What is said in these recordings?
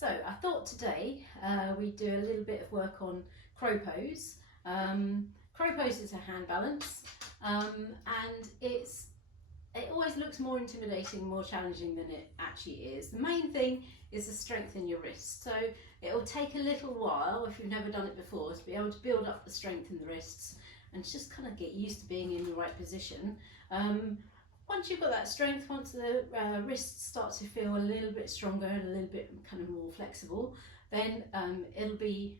So I thought today we'd do a little bit of work on crow pose. Crow pose is a hand balance, and it always looks more intimidating, more challenging than it actually is. The main thing is to strengthen your wrists. So it will take a little while, if you've never done it before, to be able to build up the strength in the wrists and just kind of get used to being in the right position. Once you've got that strength, once the wrists start to feel a little bit stronger and a little bit kind of more flexible, then it'll be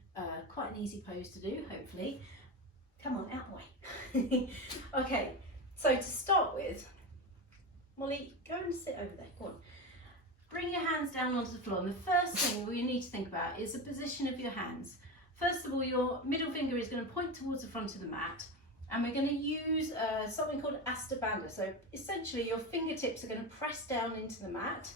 quite an easy pose to do, hopefully. Come on, out the way. Okay, so to start with, Molly, go and sit over there, go on. Bring your hands down onto the floor, and the first thing we need to think about is the position of your hands. First of all, your middle finger is going to point towards the front of the mat, and we're going to use something called Astabandha. So essentially your fingertips are going to press down into the mat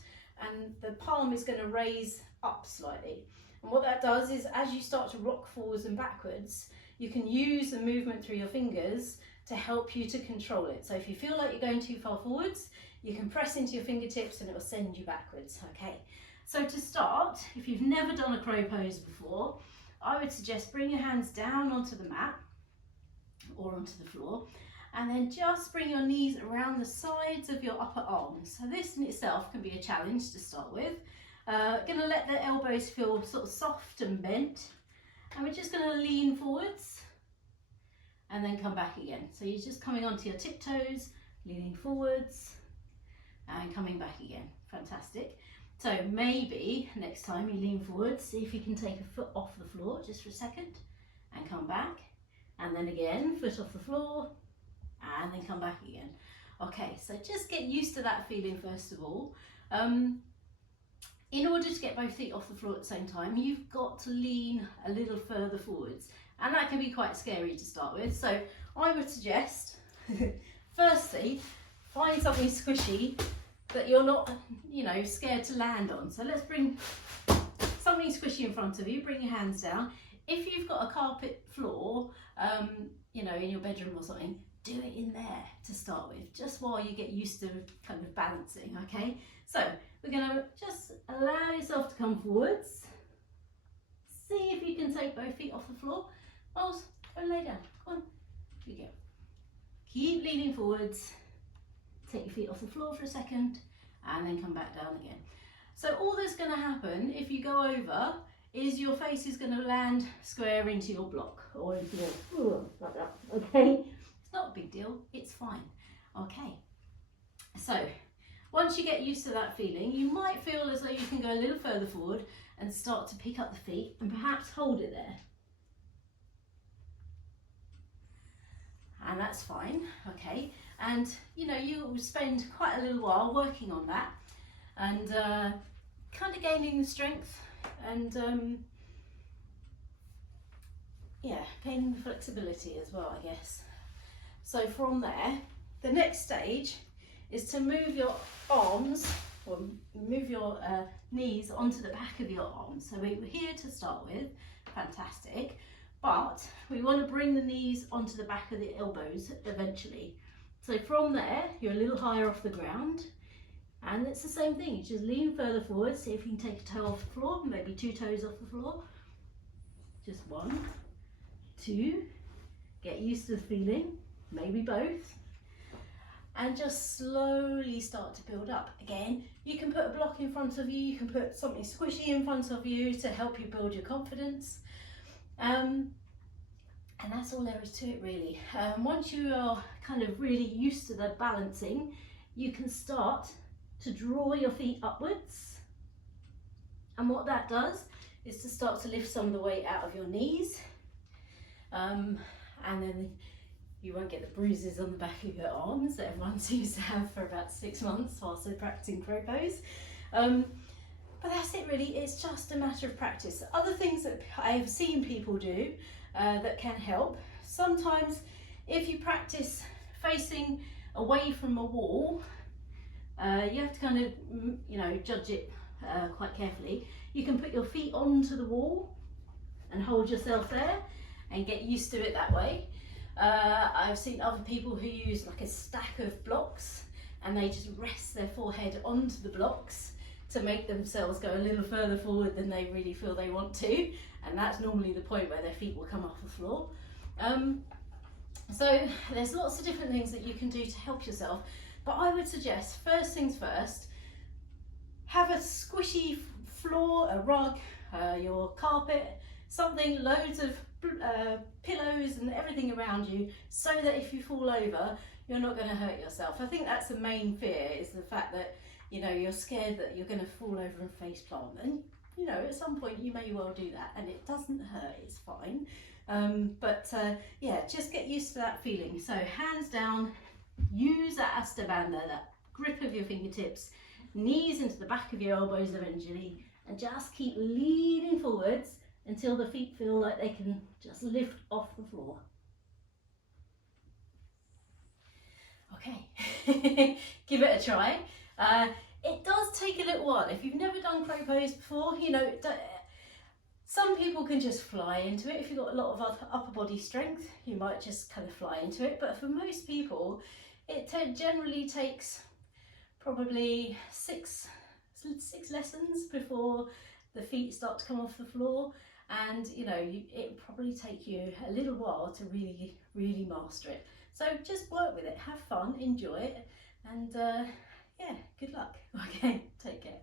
and the palm is going to raise up slightly. And what that does is, as you start to rock forwards and backwards, you can use the movement through your fingers to help you to control it. So if you feel like you're going too far forwards, you can press into your fingertips and it will send you backwards. Okay, so to start, if you've never done a crow pose before, I would suggest bring your hands down onto the mat or onto the floor, and then just bring your knees around the sides of your upper arms. So this in itself can be a challenge to start with. Going to let the elbows feel sort of soft and bent, and we're just going to lean forwards and then come back again. So you're just coming onto your tiptoes, leaning forwards and coming back again. Fantastic. So maybe next time you lean forwards, see if you can take a foot off the floor just for a second and come back. And then again, foot off the floor, and then come back again. Okay, so just get used to that feeling first of all. In order to get both feet off the floor at the same time, you've got to lean a little further forwards. And that can be quite scary to start with. So I would suggest, firstly, find something squishy that you're not, scared to land on. So let's bring something squishy in front of you, bring your hands down. If you've got a carpet floor, in your bedroom or something, do it in there to start with, just while you get used to kind of balancing, okay? So we're going to just allow yourself to come forwards. See if you can take both feet off the floor. Miles, go and lay down. Come on. Here we go. Keep leaning forwards. Take your feet off the floor for a second, and then come back down again. So all that's going to happen if you go over is your face is going to land square into your block or into your, like that, okay? It's not a big deal, it's fine, okay? So once you get used to that feeling, you might feel as though you can go a little further forward and start to pick up the feet and perhaps hold it there. And that's fine, okay? And you will spend quite a little while working on that and kind of gaining the strength and gaining the flexibility as well, I guess. So from there, the next stage is to move your arms, or move your knees onto the back of your arms. So we're here to start with, fantastic, but we want to bring the knees onto the back of the elbows eventually. So from there, you're a little higher off the ground. And it's the same thing, you just lean further forward, see if you can take a toe off the floor, maybe 2 toes off the floor. Just 1, 2, get used to the feeling, maybe both. And just slowly start to build up. Again, you can put a block in front of you, you can put something squishy in front of you to help you build your confidence. And that's all there is to it really. Once you are kind of really used to the balancing, you can start to draw your feet upwards, and what that does is to start to lift some of the weight out of your knees, and then you won't get the bruises on the back of your arms that everyone seems to have for about 6 months whilst they're practicing crow pose. But that's it really, it's just a matter of practice. Other things that I have seen people do that can help, sometimes if you practice facing away from a wall, you have to kind of, judge it quite carefully. You can put your feet onto the wall and hold yourself there and get used to it that way. I've seen other people who use like a stack of blocks and they just rest their forehead onto the blocks to make themselves go a little further forward than they really feel they want to, and that's normally the point where their feet will come off the floor. So there's lots of different things that you can do to help yourself, but I would suggest, first things first, have a squishy floor, a rug, your carpet, something, loads of pillows and everything around you, so that if you fall over, you're not going to hurt yourself. I think that's the main fear, is the fact that, you know, you're scared that you're going to fall over and face plant, and you know, at some point you may well do that, and it doesn't hurt, it's fine. Yeah, just get used to that feeling. So hands down, use that Astabandha, that grip of your fingertips, knees into the back of your elbows eventually, and just keep leaning forwards until the feet feel like they can just lift off the floor. Okay, give it a try. It does take a little while. If you've never done crow pose before, you know, some people can just fly into it. If you've got a lot of upper body strength, you might just kind of fly into it. But for most people, it generally takes probably six lessons before the feet start to come off the floor. And you know, it probably take you a little while to really master it. So just work with it, have fun, enjoy it, and yeah, good luck. Okay, take care.